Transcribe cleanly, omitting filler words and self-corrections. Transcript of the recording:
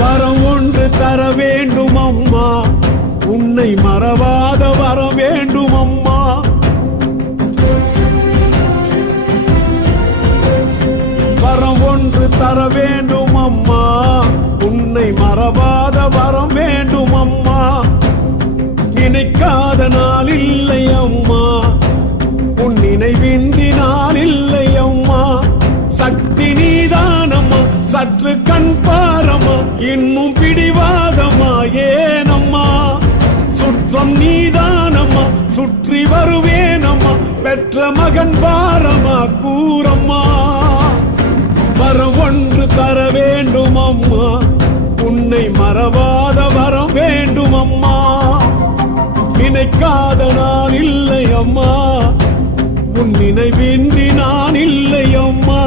வரம் ஒன்று தர வேண்டும் அம்மா, உன்னை மறவாத வரம் வேண்டும் அம்மா. வரம் ஒன்று தர வேண்டும் அம்மா, உன்னை மறவாத வரம் வேண்டும் அம்மா. நினைக்காத நாள் இல்லை அம்மா, உன் நினைவின்றி நாள் இல்லை அம்மா. சக்தி நீதானம்மா, சற்று கண் பாரம்மா, இன்னும் பிடிவாதம்மா ஏனம்மா. சுற்றம் நீதானம்மா, சுற்றி வருவேனம்மா, பெற்ற மகன் பாரமா கூறம்மா. வரம் ஒன்று தர வேண்டும் அம்மா, உன்னை மறவாத வரம் வேண்டும் அம்மா. நினைக்காத நான் இல்லை அம்மா, உன் நினைவின்றி நான் இல்லை அம்மா.